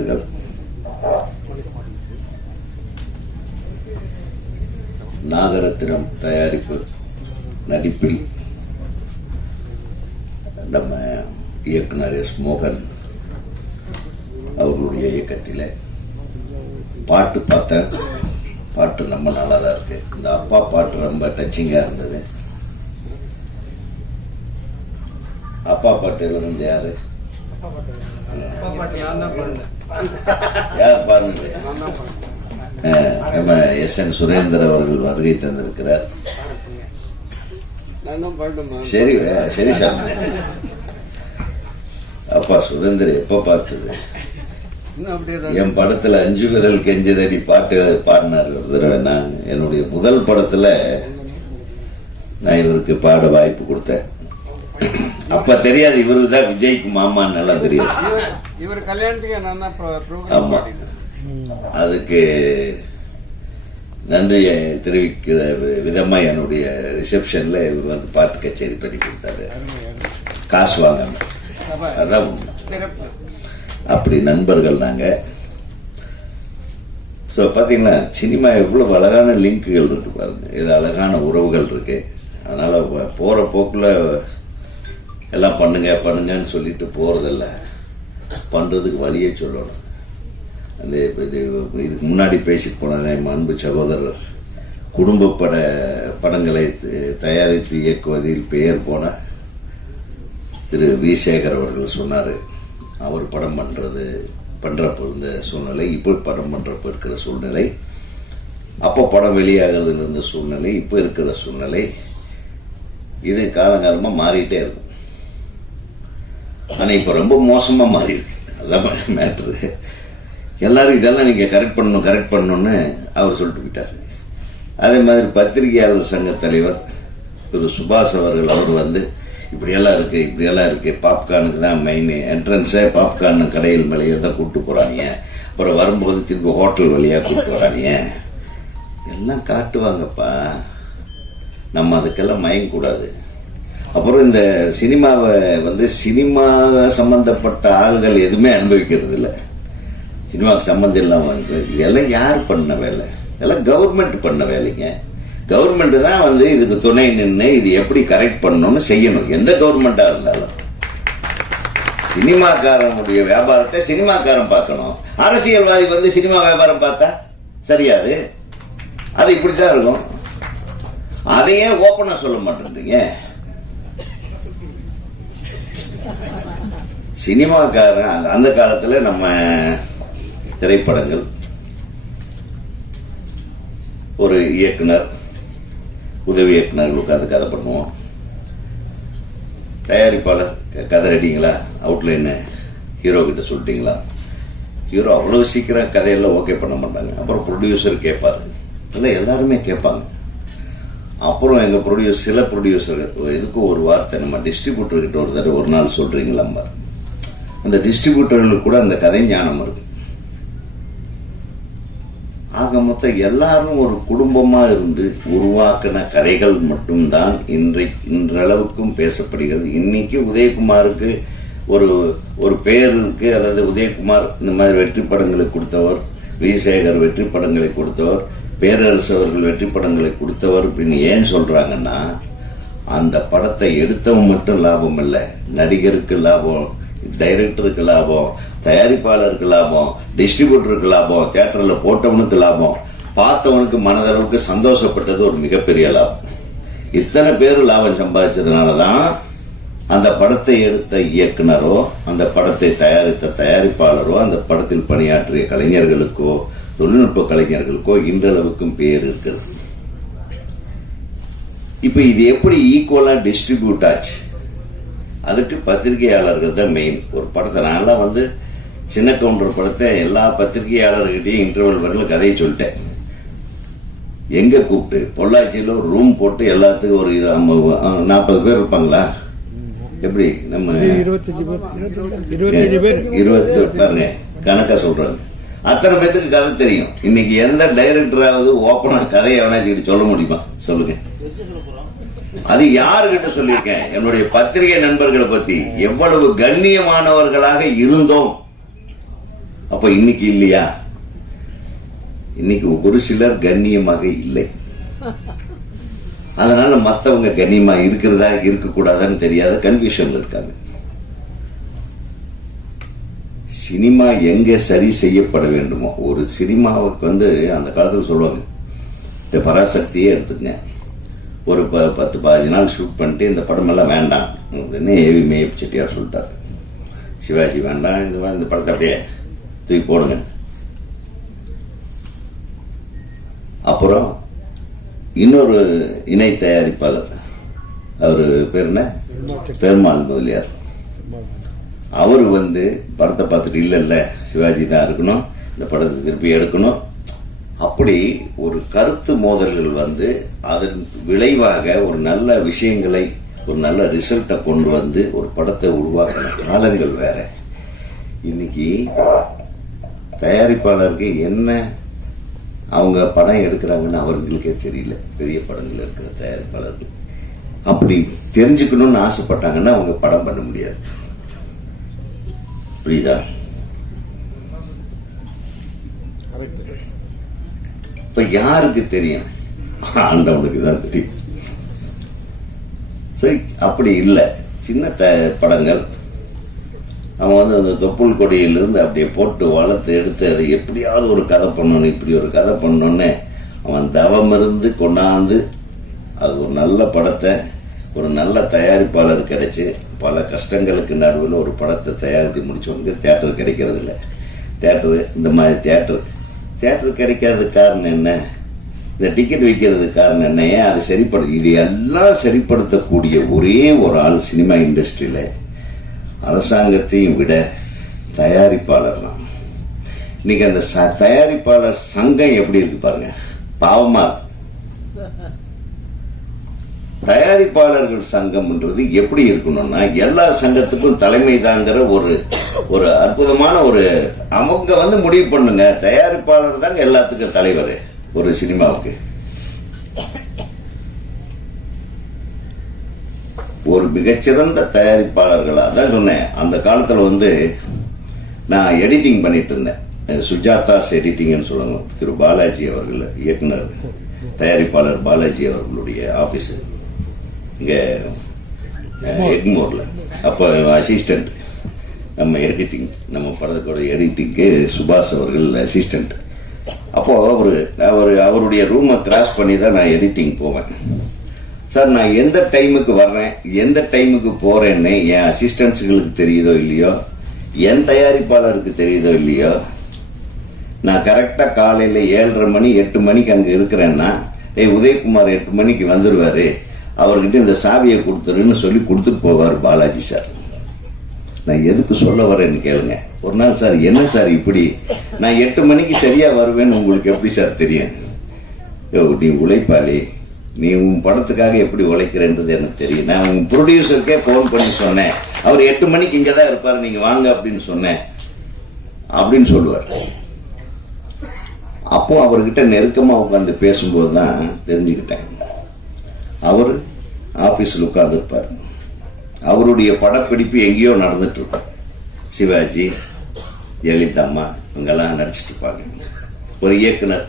வாழ்த்துக்கள் நாகரத்தினம் தயாரிப்பு நடிப்பில் நம்ம இயக்குனர் எஸ் மோகன் அவர்களுடைய இயக்கத்தில் பாட்டு பார்த்தேன். பாட்டு ரொம்ப நல்லா தான் இருக்கு. இந்த அப்பா பாட்டு ரொம்ப டச்சிங்காக இருந்தது. அப்பா பாட்டு எழுதுனது யாரு? யார் பாருங்க? நம்ம எஸ் என் சுரேந்தர் அவர்கள் வருகை தந்திருக்கிறார். சரி சரி சாமி. அப்பா சுரேந்தர் எப்ப பார்த்தது? என் படத்துல அஞ்சு விரல் கெஞ்சதடி பாட்டு பாடினார் ஒரு தடவை நான். என்னுடைய முதல் படத்துல நான் இவருக்கு பாட வாய்ப்பு கொடுத்தேன். அப்ப தெரியாது இவருக்கு தான் விஜய்க்கு மாமான்னு நல்லா தெரியாது. இவர் கல்யாணத்துக்கு நான் தான் அதுக்கு நன்றியை தெரிவிக்கிற விதமா என்னுடைய ரிசப்ஷன்ல இவர் வந்து பாட்டு கச்சேரி பண்ணி கொடுத்தாரு. காசு வாங்காம. அதான் அப்படி நண்பர்கள் நாங்க. ஸோ பார்த்தீங்கன்னா சினிமா எவ்வளவு அழகான லிங்க்குகள் இருக்கு பாருங்க. இது அழகான உறவுகள் இருக்கு. அதனால ப- போற போக்குல எல்லாம் பண்ணுங்க பண்ணுங்கன்னு சொல்லிட்டு போறதில்ல. பண்ணுறதுக்கு வழியே சொல்லணும். அந்த இது இதுக்கு முன்னாடி பேசிட்டு போனேன் அன்பு சகோதரர். குடும்ப பட படங்களை தயாரித்து இயக்குவதில் பெயர் போன திரு வி சேகர் அவர்கள் சொன்னார் அவர் படம் பண்ணுறது பண்ணுறப்போ இருந்த சூழ்நிலை இப்போ படம் பண்ணுறப்போ இருக்கிற சூழ்நிலை அப்போ படம் வெளியாகிறது இருந்த சூழ்நிலை இப்போ இருக்கிற சூழ்நிலை இது காலங்காலமாக மாறிட்டே இருக்கும். ஆனால் இப்போ ரொம்ப மோசமாக மாறி இருக்கு அதான் மேட்ரு எல்லாரும் இதெல்லாம் நீங்கள் கரெக்ட் பண்ணணும் கரெக்ட் பண்ணணும்னு அவர் சொல்லிட்டு போயிட்டாரு. அதே மாதிரி பத்திரிகையாளர் சங்க தலைவர் திரு சுபாஷ் அவர்கள் அவர் வந்து இப்படியெல்லாம் இருக்குது இப்படியெல்லாம் இருக்குது பாப்கார்னுக்கு தான் மெயின் என்ட்ரன்ஸே பாப்கார்னு கடையில் மேலேயே தான் கூப்பிட்டு போறாங்க அப்புறம் வரும்போது திருப்பி ஹோட்டல் வழியாக கூப்பிட்டு வராங்க எல்லாம் காட்டுவாங்கப்பா. நம்ம அதுக்கெல்லாம் மயங்கக்கூடாது. அப்புறம் இந்த சினிமாவை வந்து சினிமா சம்பந்தப்பட்ட ஆள்கள் எதுவுமே அனுபவிக்கிறது இல்லை. சினிமாவுக்கு சம்மந்தம் இல்லாமல் இதெல்லாம் யார் பண்ண வேலை? இதெல்லாம் கவர்மெண்ட் பண்ண வேலைங்க. கவர்மெண்ட் தான் வந்து இதுக்கு துணை நின்று இது எப்படி கரெக்ட் பண்ணணும்னு செய்யணும். எந்த கவர்மெண்ட்டாக இருந்தாலும். சினிமாக்காரனுடைய வியாபாரத்தை சினிமாக்காரன் பார்க்கணும். அரசியல்வாதி வந்து சினிமா வியாபாரம் பார்த்தா சரியாது. அது இப்படித்தான் இருக்கும். அதையே ஓப்பனாக சொல்ல மாட்டேன்றீங்க. சினிமாக்காரன் அந்த- அந்த நம்ம திரைப்படங்கள். ஒரு இயக்குனர் உதவி இயக்குனர் உட்காந்து கதை பண்ணுவோம். தயாரிப்பாளர் கதை ரெடிங்களா அவுட்லைன் ஹீரோ கிட்ட சொல்லிட்டீங்களா? ஹீரோ அவ்வளோ சீக்கிரம் கதையெல்லாம் ஓகே பண்ண மாட்டாங்க. அப்புறம் ப்ரொடியூசர் கேட்பாரு இல்லை எல்லாருமே கேட்பாங்க. அப்புறம் எங்க ப்ரொடியூசர் சில ப்ரொடியூசர் எதுக்கும் ஒரு வார்த்தை நம்ம டிஸ்ட்ரிபியூட்டர்கிட்ட ஒரு தடவை ஒரு நாள் சொல்றீங்களா அந்த டிஸ்ட்ரிபியூட்டர்களுக்கு கூட அந்த கதை ஞானம் இருக்கு ஆக மொத்தம் எல்லாரும் ஒரு குடும்பமாக இருந்து உருவாக்கின கதைகள் மட்டும்தான் இன்றை இன்றளவுக்கும் பேசப்படுகிறது. இன்னைக்கு உதயகுமாருக்கு ஒரு ஒரு பேர் இருக்கு அல்லது உதயகுமார் இந்த மாதிரி வெற்றி படங்களை கொடுத்தவர் விசேகர் வெற்றி படங்களை கொடுத்தவர் பேரரசு அவர்கள் வெற்றி படங்களை கொடுத்தவர் அப்படின்னு ஏன் சொல்றாங்கன்னா அந்த படத்தை எடுத்தவன் மட்டும் லாபம் இல்லை. நடிகருக்கு லாபம் டைரக்டருக்கு லாபம் தயாரிப்பாளருக்கு லாபம் டிஸ்ட்ரிபியூட்டருக்கு லாபம் தேட்டரில் போட்டவனுக்கு லாபம். பார்த்தவனுக்கு மனதளவுக்கு சந்தோஷப்பட்டது ஒரு மிகப்பெரிய லாபம். இத்தனை பேர் லாபம் சம்பாதிச்சதுனால தான் அந்த படத்தை எடுத்த இயக்குனரோ அந்த படத்தை தயாரித்த தயாரிப்பாளரோ அந்த படத்தில் பணியாற்றிய கலைஞர்களுக்கோ தொழில்நுட்ப கலைஞர்களுக்கோ இன்றளவுக்கும் பேர் இருக்கிறது. இப்ப இது எப்படி ஈக்குவலா டிஸ்ட்ரிபியூட் ஆச்சு? அதுக்கு பத்திரிகையாளர்கள் தான் மெயின் ஒரு படத்தை நான்லாம் வந்து சின்ன கவுண்டர் படத்தை எல்லா பத்திரிகையாளர்கிட்டையும் இன்டர்வல் வரல கதையை சொல்லிட்டேன். எங்க கூப்பிட்டு? பொள்ளாச்சியில ஒரு ரூம் போட்டு எல்லாத்துக்கும் ஒரு நாற்பது பேர் இருப்பாங்களா? எப்படி? நம்ம இருபத்தஞ்சு பேர் இருபத்தஞ்சு பேர். இருபத்தி பாருங்க கணக்கா சொல்றாங்க. அத்தனை பேத்துக்கு கதை தெரியும். இன்னைக்கு எந்த டைரக்டராவது ஓப்பனா கதையை வேணாச்சுக்கிட்டு சொல்ல முடியுமா? சொல்லுங்க. அது யாருகிட்ட சொல்லியிருக்கேன்? என்னுடைய பத்திரிகை நண்பர்களை பத்தி. எவ்வளவு கண்ணியமானவர்களாக இருந்தோம். அப்ப இன்னைக்கு இல்லையா? இன்னைக்கு ஒரு சிலர் கண்ணியமாக இல்லை. அதனால மத்தவங்க கண்ணியமா இருக்கிறதா இருக்கக்கூடாதான்னு தெரியாத கன்ஃபியூஷன்ல இருக்காங்க. சினிமா எங்க சரி செய்யப்பட வேண்டுமோ ஒரு சினிமாவுக்கு வந்து அந்த காலத்துல சொல்லுவாங்க. இந்த பராசக்தியே எடுத்துக்கங்க. ஒரு ப பத்து பதினஞ்சு நாள் ஷூட் பண்ணிட்டு இந்த படமெல்லாம் வேண்டாம். அப்படின்னு ஏவி மேயப் செட்டியார் சொல்லிட்டார். சிவாஜி வேண்டாம் இந்த மாதிரி இந்த படத்தை அப்படியே தூக்கி போடுங்க. அப்புறம் இன்னொரு இணை தயாரிப்பாளர். அவர் பேர் என்ன? பெருமாள். முதலியார். அவர் வந்து படத்தை பார்த்துட்டு இல்லை இல்லை சிவாஜி தான் இருக்கணும். இந்த படத்தை திருப்பி எடுக்கணும். அப்படி ஒரு கருத்து மோதல்கள் வந்து அதன் விளைவாக ஒரு நல்ல விஷயங்களை ஒரு நல்ல ரிசல்ட்டை கொண்டு வந்து ஒரு படத்தை உருவாக்கின காலங்கள் வேற. இன்னைக்கு தயாரிப்பாளருக்கு என்ன அவங்க படம் எடுக்கிறாங்கன்னு அவர்களுக்கே தெரியல. பெரிய படங்கள் இருக்கிற தயாரிப்பாளர்கள். அப்படி தெரிஞ்சுக்கணும்னு ஆசைப்பட்டாங்கன்னா அவங்க படம் பண்ண முடியாது. புரியுதா? இப்ப யாருக்கு தெரியும்? ஆண்டவனுக்கு தான் தெரியும். சரி அப்படி இல்லை. சின்ன த படங்கள். அவன் வந்து அந்த தொப்புள் கொடியிலிருந்து அப்படியே போட்டு வளர்த்து எடுத்து அதை எப்படியாவது ஒரு கதை பண்ணணும் இப்படி ஒரு கதை பண்ணோன்னே அவன் தவம் இருந்து கொண்டாந்து அது ஒரு நல்ல படத்தை ஒரு நல்ல தயாரிப்பாளர் கிடைச்சி பல கஷ்டங்களுக்கு நடுவில் ஒரு படத்தை தயாரித்து முடிச்சவங்க தேட்டர் கிடைக்கிறது இல்லை தேட்டரு இந்த மாதிரி தேட்டர் தேட்டர் கிடைக்காததுக்கு காரணம் என்ன? இந்த டிக்கெட் விற்கிறதுக்கு காரணம் என்ன? ஏன் அதை சரிப்படு இது எல்லாம் சரிப்படுத்தக்கூடிய ஒரே ஒரு ஆள் சினிமா இண்டஸ்ட்ரியில் அரசாங்கத்தையும் விட தயாரிப்பாளர் தான். இன்னைக்கு அந்த ச- தயாரிப்பாளர் சங்கம் எப்படி இருக்கு பாருங்க. பாவமாக தயாரிப்பாளர்கள் சங்கம்ன்றது எப்படி இருக்கணும்னா எல்லா சங்கத்துக்கும் தலைமை தாங்கிற ஒரு ஒரு அற்புதமான ஒரு அவங்க வந்து முடிவு பண்ணுங்க. தயாரிப்பாளர் தாங்க எல்லாத்துக்கும் தலைவர் ஒரு சினிமாவுக்கு. ஒரு மிகச்சிறந்த தயாரிப்பாளர்கள் அதான் சொன்னேன். அந்த காலத்தில் வந்து நான் எடிட்டிங் பண்ணிட்டு இருந்தேன். சுஜாதாஸ் எடிட்டிங்னு சொல்லுவாங்க. திரு பாலாஜி அவர்கள் இயக்குனர் தயாரிப்பாளர் பாலாஜி அவர்களுடைய ஆபீஸ் இங்கே எக்மோரில் அப்போ அசிஸ்டன்ட் நம்ம எடிட்டிங் நம்ம படத்தோட எடிட்டிங்க்கு சுபாஷ் அவர்கள் அசிஸ்டன்ட் அப்போது அவர் அவர் அவருடைய ரூமை கிராஸ் பண்ணி தான் நான் எடிட்டிங் போவேன். சார் நான் எந்த டைமுக்கு வர்றேன் எந்த டைமுக்கு போகிறேன்னு என் அசிஸ்டன்ட்ஸுங்களுக்கு தெரியுதோ இல்லையோ என் தயாரிப்பாளருக்கு தெரியுதோ இல்லையோ நான் கரெக்டாக காலையில் ஏழரை மணி எட்டு மணிக்கு அங்கே இருக்கிறேன்னா ஏய் உதயகுமார் எட்டு மணிக்கு வந்துடுவார் அவர்கிட்ட இந்த சாவியை கொடுத்துருன்னு சொல்லி கொடுத்துட்டு போவார் பாலாஜி சார். நான் எதுக்கு சொல்ல வரேன்னு கேளுங்க. ஒரு நாள் சார் என்ன சார் இப்படி? நான் எட்டு மணிக்கு சரியாக வருவேன்னு உங்களுக்கு எப்படி சார் தெரியும்? நீ உழைப்பாளி. நீ உன் படத்துக்காக எப்படி உழைக்கிறன்றது எனக்கு தெரியும். நான் உன் ப்ரொடியூசருக்கே ஃபோன் பண்ணி சொன்னேன். அவர் எட்டு மணிக்கு இங்கே தான் இருப்பார் நீங்கள் வாங்க அப்படின்னு சொன்னேன். அப்படின்னு சொல்லுவார். அப்போ அவர்கிட்ட நெருக்கமாக உட்காந்து பேசும்போது தான் தெரிஞ்சுக்கிட்டேன். அவர் ஆபீஸில் உட்கார்ந்துருப்பார். அவருடைய படப்பிடிப்பு எங்கேயோ நடந்துட்டு இருக்கும் சிவாஜி ஜெயலலிதாம்மா இவங்கெல்லாம் நடிச்சிட்டு இருப்பாங்க. ஒரு இயக்குனர்.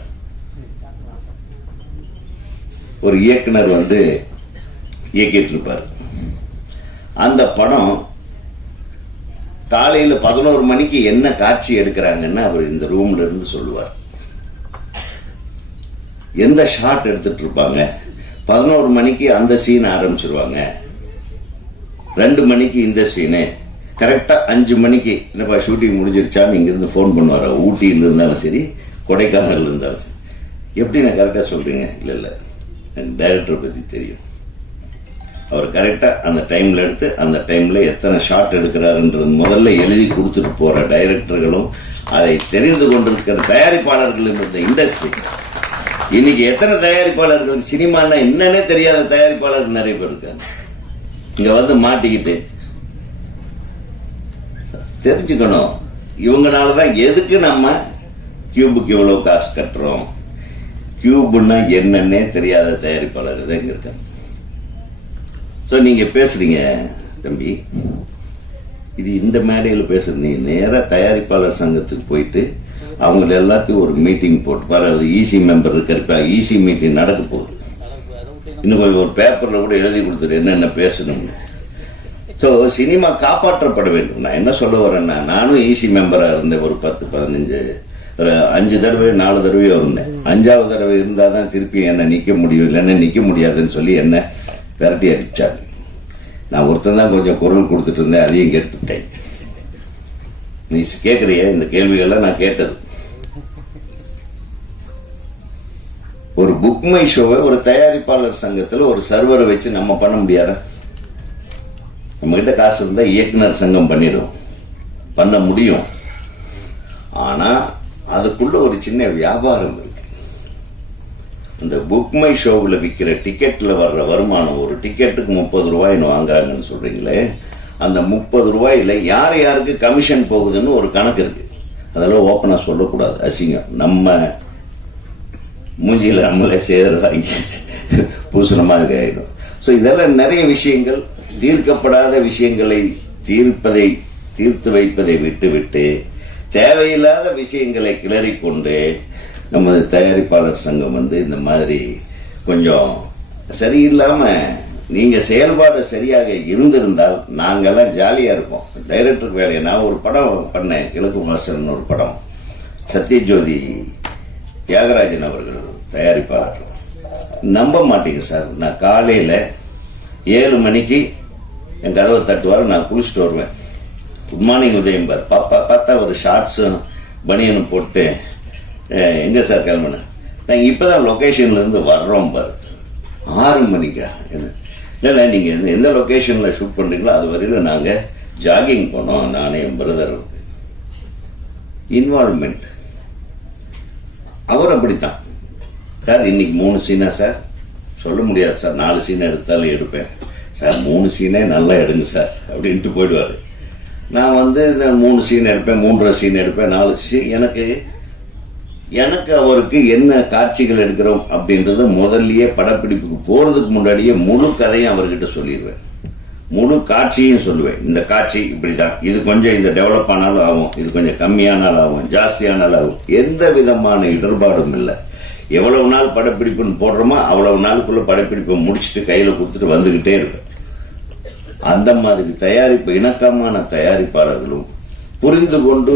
ஒரு இயக்குனர் வந்து இயக்கிட்டு இருப்பார். அந்த படம் காலையில் பதினோரு மணிக்கு என்ன காட்சி எடுக்கிறாங்கன்னு அவர் இந்த ரூம்ல இருந்து சொல்லுவார். எந்த ஷாட் எடுத்துட்டு இருப்பாங்க? பதினோரு மணிக்கு அந்த சீன் ஆரம்பிச்சிருவாங்க. ரெண்டு மணிக்கு இந்த சீனு கரெக்டாக அஞ்சு மணிக்கு என்னப்பா ஷூட்டிங் முடிஞ்சிருச்சான்னு இங்கேருந்து ஃபோன் பண்ணுவார். ஊட்டியில் இருந்தாலும் சரி கொடைக்கானல்ல இருந்தாலும் சரி. எப்படி நான் கரெக்டாக சொல்கிறீங்க இல்லை இல்லை. எனக்கு டைரக்டரை பற்றி தெரியும். அவர் கரெக்டாக அந்த டைமில் எடுத்து அந்த டைமில் எத்தனை ஷாட் எடுக்கிறாருன்றது முதல்ல எழுதி கொடுத்துட்டு போகிற டைரக்டர்களும் அதை தெரிந்து கொண்டிருக்கிற தயாரிப்பாளர்கள் இருந்த இண்டஸ்ட்ரி இன்னைக்கு எத்தனை தயாரிப்பாளர்கள் சினிமான்னா என்னன்னே தெரியாத தயாரிப்பாளர் நிறைய பேர் இருக்காங்க. இங்க வந்து மாட்டிக்கிட்டு. தெரிஞ்சுக்கணும். இவங்கனால தான் எதுக்கு நம்ம கியூபுக்கு இவ்வளோ காசு கட்டுறோம்? கியூபுன்னா என்னன்னே தெரியாத தயாரிப்பாளர் தான் இங்க இருக்காங்க. ஸோ நீங்க பேசுறீங்க தம்பி. இது இந்த மேடையில் பேசுறது. நேராக தயாரிப்பாளர் சங்கத்துக்கு போயிட்டு அவங்கள எல்லாத்தையும் ஒரு மீட்டிங் போட்டு பாரு அது ஈசி மெம்பர் இருக்கிறப்ப ஈசி மீட்டிங் நடக்க போகுது. இன்னும் கொஞ்சம் ஒரு பேப்பரில் கூட எழுதி கொடுத்துரு என்னென்ன பேசணும்னு. ஸோ சினிமா காப்பாற்றப்பட வேண்டும். நான் என்ன சொல்ல வரேன்னா நானும் ஈசி மெம்பராக இருந்தேன் ஒரு பத்து பதினஞ்சு ஒரு அஞ்சு தடவை நாலு தடவையோ இருந்தேன். அஞ்சாவது தடவை இருந்தால் தான் திருப்பி என்ன நிற்க முடியும் இல்லைன்னா நிற்க முடியாதுன்னு சொல்லி என்ன விரட்டி அடிச்சாங்க நான் ஒருத்தன் தான் கொஞ்சம் குரல் கொடுத்துட்டு இருந்தேன் அதையும் கெடுத்துட்டேன். நீ கேட்குறிய இந்த கேள்விகள்லாம் நான் கேட்டது. ஒரு புக் மை ஷோவை ஒரு தயாரிப்பாளர் சங்கத்தில் ஒரு சர்வரை வச்சு நம்ம பண்ண முடியாத? நம்மகிட்ட காசு இருந்தால் இயக்குனர் சங்கம் பண்ணிடும். பண்ண முடியும். ஆனால் அதுக்குள்ள ஒரு சின்ன வியாபாரம் இருக்கு. இந்த புக் மை ஷோவில் விற்கிற டிக்கெட்டில் வர்ற வருமானம் ஒரு டிக்கெட்டுக்கு முப்பது ரூபாய்னு வாங்குறாங்கன்னு சொல்கிறீங்களே அந்த முப்பது ரூபாயில் யார் யாருக்கு கமிஷன் போகுதுன்னு ஒரு கணக்கு இருக்குது அதெல்லாம் ஓப்பனாக சொல்லக்கூடாது. அசிங்கம். நம்ம மூஞ்சியில் நம்மளே சேரதாங்கி பூசுன மாதிரி ஆகிடும் ஸோ இதெல்லாம் நிறைய விஷயங்கள் தீர்க்கப்படாத விஷயங்களை தீர்ப்பதை தீர்த்து வைப்பதை விட்டுவிட்டு தேவையில்லாத விஷயங்களை கிளறிக்கொண்டு நமது தயாரிப்பாளர் சங்கம் வந்து இந்த மாதிரி கொஞ்சம் சரியில்லாமல் நீங்கள் செயல்பாடு சரியாக இருந்திருந்தால் நாங்கெல்லாம் ஜாலியாக இருப்போம். டைரக்டருக்கு வேலையை நான் ஒரு படம் பண்ணேன். கிழக்கு மாசன் ஒரு படம். சத்யஜோதி தியாகராஜன் அவர்கள் தயாரிப்பாளர் நம்ப மாட்டீங்க சார். நான் காலையில் ஏழு மணிக்கு என் கதவை தட்டுவார் நான் குளிச்சுட்டு வருவேன். குட் மார்னிங் உதயம் பார் பாப்பா பார்த்தா ஒரு ஷார்ட்ஸும் பனியனும் போட்டு எங்கே சார் கிளம்புனேன் நாங்கள் இப்போ தான் லொக்கேஷன்லேருந்து வர்றோம் பார். ஆறு மணிக்கா? என்ன? இல்லை நீங்கள் எந்த லொக்கேஷனில் ஷூட் பண்ணுறீங்களோ அது வரையிலும் நாங்கள் ஜாகிங் போனோம் நானே என் பிரதர் இன்வால்மெண்ட் அவர் அப்படித்தான். சார் இன்னைக்கு மூணு சீனா சார். சொல்ல முடியாது சார். நாலு சீன் எடுத்தாலும் எடுப்பேன். சார் மூணு சீனே நல்லா எடுங்க சார் அப்படின்ட்டு போயிடுவார். நான் வந்து இந்த மூணு சீன் எடுப்பேன் மூன்றரை சீன் எடுப்பேன் நாலு சீன் எனக்கு எனக்கு அவருக்கு என்ன காட்சிகள் எடுக்கிறோம் அப்படின்றத முதல்லயே படப்பிடிப்புக்கு போகிறதுக்கு முன்னாடியே முழு கதையும் அவர்கிட்ட சொல்லிடுவேன். முழு காட்சியும் சொல்லுவேன். இந்த காட்சி இப்படி தான் இது கொஞ்சம் இந்த டெவலப் ஆனாலும் ஆகும். இது கொஞ்சம் கம்மியானாலும் ஆகும். ஜாஸ்தியானாலும் ஆகும். எந்த விதமான இடர்பாடும் இல்லை. எவ்வளவு நாள் படப்பிடிப்புன்னு போடுறோமோ அவ்வளவு நாளுக்குள்ள படப்பிடிப்பை முடிச்சுட்டு கையில கொடுத்துட்டு வந்துகிட்டே இருப்பேன். அந்த மாதிரி தயாரிப்பு இணக்கமான தயாரிப்பாளர்களும் புரிந்து கொண்டு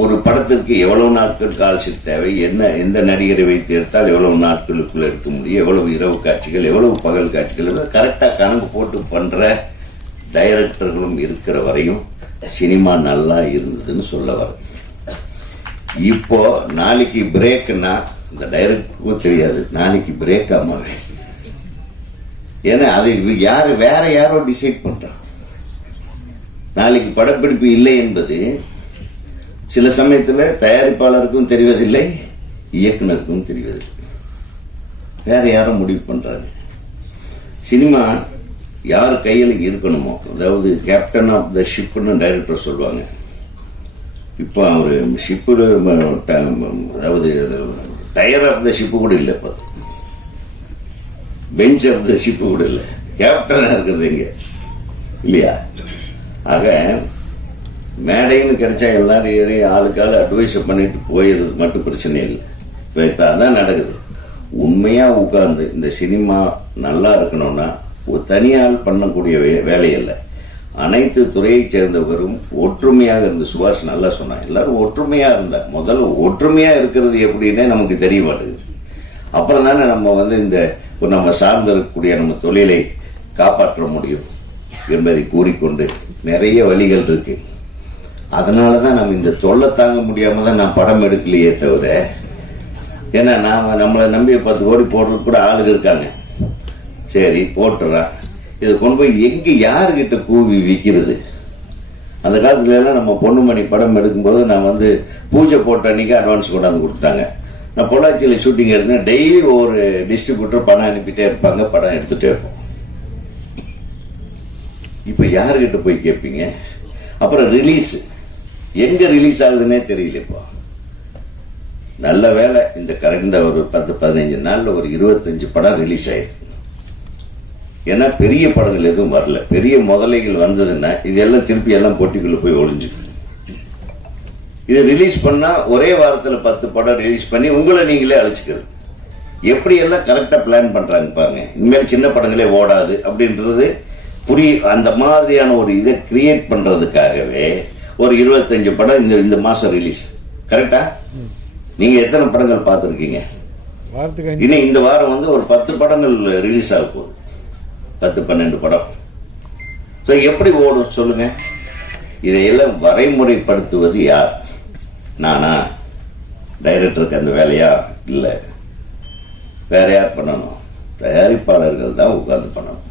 ஒரு படத்திற்கு எவ்வளவு நாட்கள் கால்ஷீட் தேவை என்ன எந்த நடிகரை வைத்து எடுத்தால் எவ்வளவு நாட்களுக்குள்ள இருக்க முடியும் எவ்வளவு இரவு காட்சிகள் எவ்வளவு பகல் காட்சிகள் கரெக்டாக கணக்கு போட்டு பண்ற டைரக்டர்களும் இருக்கிற வரையும் சினிமா நல்லா இருந்ததுன்னு சொல்ல வரேன். இப்போ நாளைக்கு பிரேக்குன்னா இந்த டைரக்டருக்கும் தெரியாது. நாளைக்கு பிரேக் ஆமாவே ஏன்னா அது யார் வேற யாரோ டிசைட் பண்ணுறான் நாளைக்கு படப்பிடிப்பு இல்லை என்பது சில சமயத்தில் தயாரிப்பாளருக்கும் தெரிவதில்லை இயக்குனருக்கும் தெரிவதில்லை. வேற யாரும் முடிவு பண்ணுறாங்க சினிமா யார் கையில் இருக்கணுமோ அதாவது கேப்டன் ஆஃப் த ஷிப்னு டைரக்டர் சொல்லுவாங்க. இப்போ அவர் ஷிப்பில் அதாவது டயர் ஆஃப் த ஷிப்பு கூட இல்லை இப்போ. பெஞ்ச் ஆஃப் த ஷிப்பு கூட இல்லை. கேப்டனாக இருக்கிறது இங்கே. இல்லையா? ஆக மேடைன்னு கிடைச்சா எல்லாரும் ஏறி ஆளுக்காள் அட்வைஸ் பண்ணிட்டு போயிடுறது மட்டும் பிரச்சனை இல்லை. இப்போ இப்போ அதான் நடக்குது. உண்மையாக உட்காந்து இந்த சினிமா நல்லா இருக்கணும்னா ஒரு தனியால் பண்ணக்கூடிய வே- வேலையில்லை. அனைத்து துறையைச் சேர்ந்தவரும் ஒற்றுமையாக இருந்து சுபாஷ் நல்லா சொன்னான் எல்லாரும் ஒற்றுமையாக இருந்தா முதல்ல ஒற்றுமையாக இருக்கிறது எப்படின்னே நமக்கு தெரிய மாட்டேங்குது. அப்புறம் தானே நம்ம வந்து இந்த இப்போ நம்ம சார்ந்திருக்கக்கூடிய நம்ம தொழிலை காப்பாற்ற முடியும் என்பதை கூறிக்கொண்டு நிறைய வழிகள் இருக்கு. அதனால தான் நம்ம இந்த தொல்லை தாங்க முடியாமல் தான் நான் படம் எடுக்கலையே தவிர ஏன்னா நாம் நம்மளை நம்பி பத்து கோடி போடுறதுக்கு கூட ஆளுங்க இருக்காங்க. சரி போட்டுறான் இதை கொண்டு போய் எங்க யாருக்கிட்ட கூவி விற்கிறது அந்த காலத்துல எல்லாம் நம்ம பொண்ணுமணி படம் எடுக்கும்போது நான் வந்து பூஜை போட்ட அன்னைக்கு அட்வான்ஸ் கொண்டாந்து கொடுத்துட்டாங்க. நான் பொள்ளாச்சியில் ஷூட்டிங் எடுத்தேன் டெய்லி ஒரு டிஸ்ட்ரிபியூட்டர் பணம் அனுப்பிட்டே இருப்பாங்க படம் எடுத்துட்டே இருப்போம். இப்போ யாருக்கிட்ட போய் கேட்பீங்க அப்புறம் ரிலீஸ் எங்க ரிலீஸ் ஆகுதுன்னே தெரியல இப்போ நல்ல வேலை இந்த கடந்த ஒரு பத்து பதினஞ்சு நாளில் ஒரு இருபத்தஞ்சு படம் ரிலீஸ் ஆயிருக்கு. ஏன்னா பெரிய படங்கள் எதுவும் வரல. பெரிய முதலைகள் வந்ததுன்னா இதெல்லாம் திருப்பி எல்லாம் போட்டிக்குள்ள போய் ஒளிஞ்சுக்கும். இது ரிலீஸ் பண்ணா ஒரே வாரத்துல பத்து படம் ரிலீஸ் பண்ணி உங்களை நீங்களே அழைச்சிக்கிறது. எப்படி எல்லாம் கரெக்டா பிளான் பண்றாங்க பாருங்க. இனிமேல் சின்ன படங்களே ஓடாது அப்படின்றது புரிய அந்த மாதிரியான ஒரு இதை கிரியேட் பண்றதுக்காகவே ஒரு இருபத்தஞ்சு படம் இந்த இந்த மாசம் ரிலீஸ் கரெக்டா நீங்க எத்தனை படங்கள் பார்த்துருக்கீங்க? இனி இந்த வாரம் வந்து ஒரு பத்து படங்கள் ரிலீஸ் ஆக போகுது. பத்து பன்னெண்டு படம். ஸோ எப்படி ஓடும் சொல்லுங்க? இதையெல்லாம் வரைமுறைப்படுத்துவது யார்? நானா? டைரக்டருக்கு அந்த வேலையா? இல்லை. வேற யார் பண்ணணும்? தயாரிப்பாளர்கள் தான் உட்காந்து பண்ணணும்.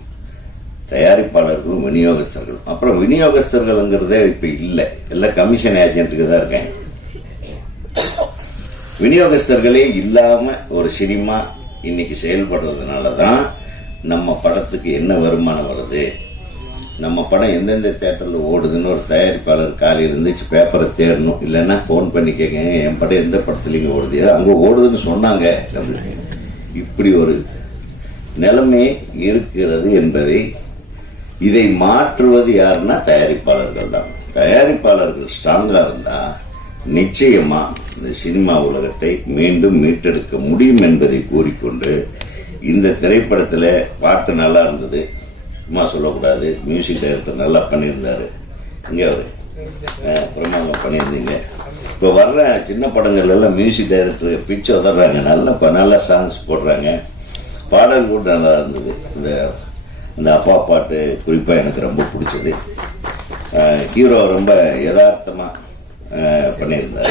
தயாரிப்பாளர்களும் விநியோகஸ்தர்களும். அப்புறம் விநியோகஸ்தர்கள்ங்கிறதே இப்போ இல்லை. எல்லாம் கமிஷன் ஏஜென்ட்டுக்கு தான் இருக்கேன். விநியோகஸ்தர்களே இல்லாமல் ஒரு சினிமா இன்னைக்கு செயல்படுறதுனால தான் நம்ம படத்துக்கு என்ன வருமானம் வருது? நம்ம படம் எந்தெந்த தேட்டரில் ஓடுதுன்னு ஒரு தயாரிப்பாளர் காலையில் இருந்துச்சு பேப்பரை தேடணும். இல்லைன்னா ஃபோன் பண்ணி கேட்குங்க என் படம் எந்த படத்துலேயும் ஓடுது? அங்கே ஓடுதுன்னு சொன்னாங்க. அப்படின்னு. இப்படி ஒரு நிலைமை இருக்கிறது என்பதை இதை மாற்றுவது யாருன்னா தயாரிப்பாளர்கள் தான். தயாரிப்பாளர்கள் ஸ்ட்ராங்காக இருந்தால் நிச்சயமாக இந்த சினிமா உலகத்தை மீண்டும் மீட்டெடுக்க முடியும் என்பதை கூறிக்கொண்டு இந்த திரைப்படத்தில் பாட்டு நல்லா இருந்தது. சும்மா சொல்லக்கூடாது. மியூசிக் டைரக்டர் நல்லா பண்ணியிருந்தாரு. இங்கே அவர். பிரமாதம் பண்ணியிருந்தீங்க. இப்போ வர்ற சின்ன படங்கள்ல எல்லாம் மியூசிக் டைரக்டர் பிச்சு உதறாங்க நல்ல ப- நல்ல சாங்ஸ் போடுறாங்க. பாடல் கூட நல்லா இருந்தது. இந்த இந்த அப்பா பாட்டு குறிப்பாக எனக்கு ரொம்ப பிடிச்சது. ஹீரோ ரொம்ப யதார்த்தமாக பண்ணியிருந்தாரு.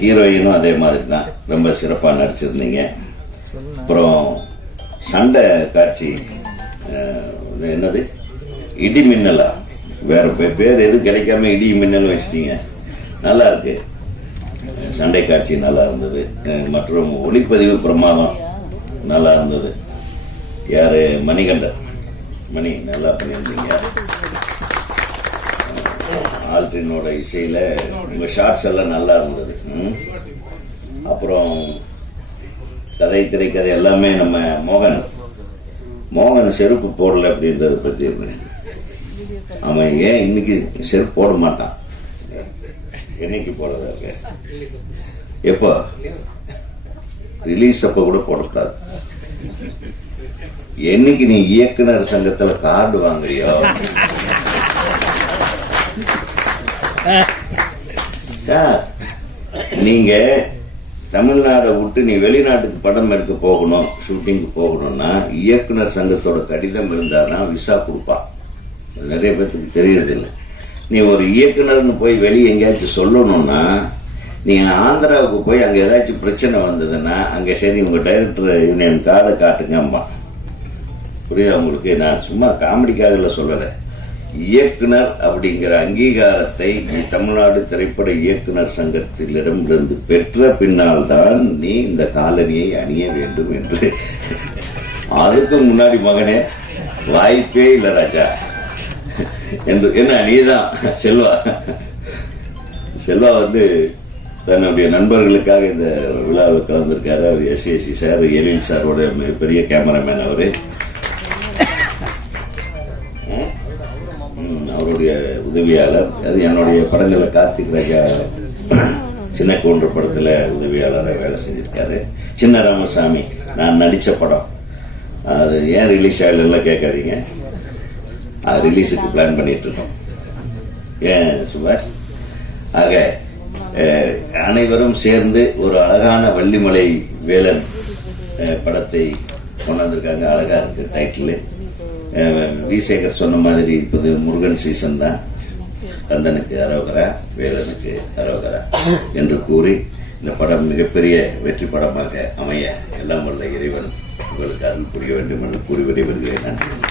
ஹீரோயினும் அதே மாதிரி தான். ரொம்ப சிறப்பாக நடிச்சிருந்தீங்க. அப்புறம் சண்டை காட்சி என்னது? இடி மின்னலா? வேற பேர் எதுவும் கிடைக்காம இடி மின்னல் வச்சிட்டீங்க. நல்லா இருக்கு. சண்டை காட்சி நல்லா இருந்தது. மற்றும் ஒளிப்பதிவு பிரமாதம் நல்லா இருந்தது. யாரு? மணிகண்டன். மணி நல்லா பண்ணியிருந்தீங்க. ஆல்ட்ரினோட இசையில உங்க ஷார்ட்ஸ் எல்லாம் நல்லா இருந்தது. அப்புறம் கதை திரைக்கதை எல்லாமே நம்ம மோகன். மோகன் செருப்பு போடல அப்படின்றத பத்தி இருக்கு. அவன் ஏன் இன்னைக்கு செருப்பு போட மாட்டான்? என்னைக்கு போடுறதா இருக்க எப்போ? ரிலீஸ் அப்ப கூட போடக்கூடாது. என்னைக்கு நீ இயக்குனர் சங்கத்துல கார்டு வாங்குறியோ? நீங்க தமிழ்நாடை விட்டு நீ வெளிநாட்டுக்கு படம் எடுக்க போகணும் ஷூட்டிங்க்கு போகணும்னா இயக்குனர் சங்கத்தோட கடிதம் இருந்தால்தான் விசா கொடுப்பான் நிறைய பேர்த்துக்கு தெரியறதில்லை. நீ ஒரு இயக்குனர்னு போய் வெளியே எங்கேயாச்சும் சொல்லணும்னா நீ ஆந்திராவுக்கு போய் அங்கே ஏதாச்சும் பிரச்சனை வந்ததுன்னா அங்கே சரி உங்கள் டைரக்டர் யூனியன் கார்டை காட்டுங்கம்மா புரியுதா உங்களுக்கு? நான் சும்மா காமெடிக்காக இல்லை சொல்லலை. இயக்குனர் அப்படிங்கிற அங்கீகாரத்தை நீ தமிழ்நாடு திரைப்பட இயக்குனர் சங்கத்திலிடமிருந்து பெற்ற பின்னால் தான் நீ இந்த காலனியை அணிய வேண்டும் என்று. அதுக்கு முன்னாடி மகனே வாய்ப்பே இல்லை ராஜா. என்று என்ன நீதான் செல்வா. செல்வா வந்து தன்னுடைய நண்பர்களுக்காக இந்த விழாவில் கலந்திருக்காரு. அவர் எஸ்ஏசி சார் எழில் சாரோட மிகப்பெரிய கேமராமேன் அவரு. உதவியாளர். அது என்னுடைய படங்களில் கார்த்திக் ராஜா சின்ன கூன்று படத்தில் உதவியாளராக வேலை செஞ்சிருக்காரு. சின்ன ராமசாமி நான் நடித்த படம். அது ஏன் ரிலீஸ் ஆகலாம் கேட்காதீங்க. அது ரிலீஸுக்கு பிளான் பண்ணிட்டு இருக்கோம் ஏன் சுபாஷ்? ஆக அனைவரும் சேர்ந்து ஒரு அழகான வள்ளிமலை வேலன் படத்தை கொண்டாந்துருக்காங்க. அழகாக இருக்கு டைட்டிலு விசேகர் சொன்ன மாதிரி இப்போது முருகன் சீசன் தான். கந்தனுக்கு அரோகரா வேலனுக்கு அரோகரா என்று கூறி இந்த படம் மிகப்பெரிய வெற்றி படமாக அமைய எல்லாம் வல்ல இறைவன் உங்களுக்கு அருள் புரிய வேண்டும் என்று கூறி விடைபெறுகிறேன். நன்றி.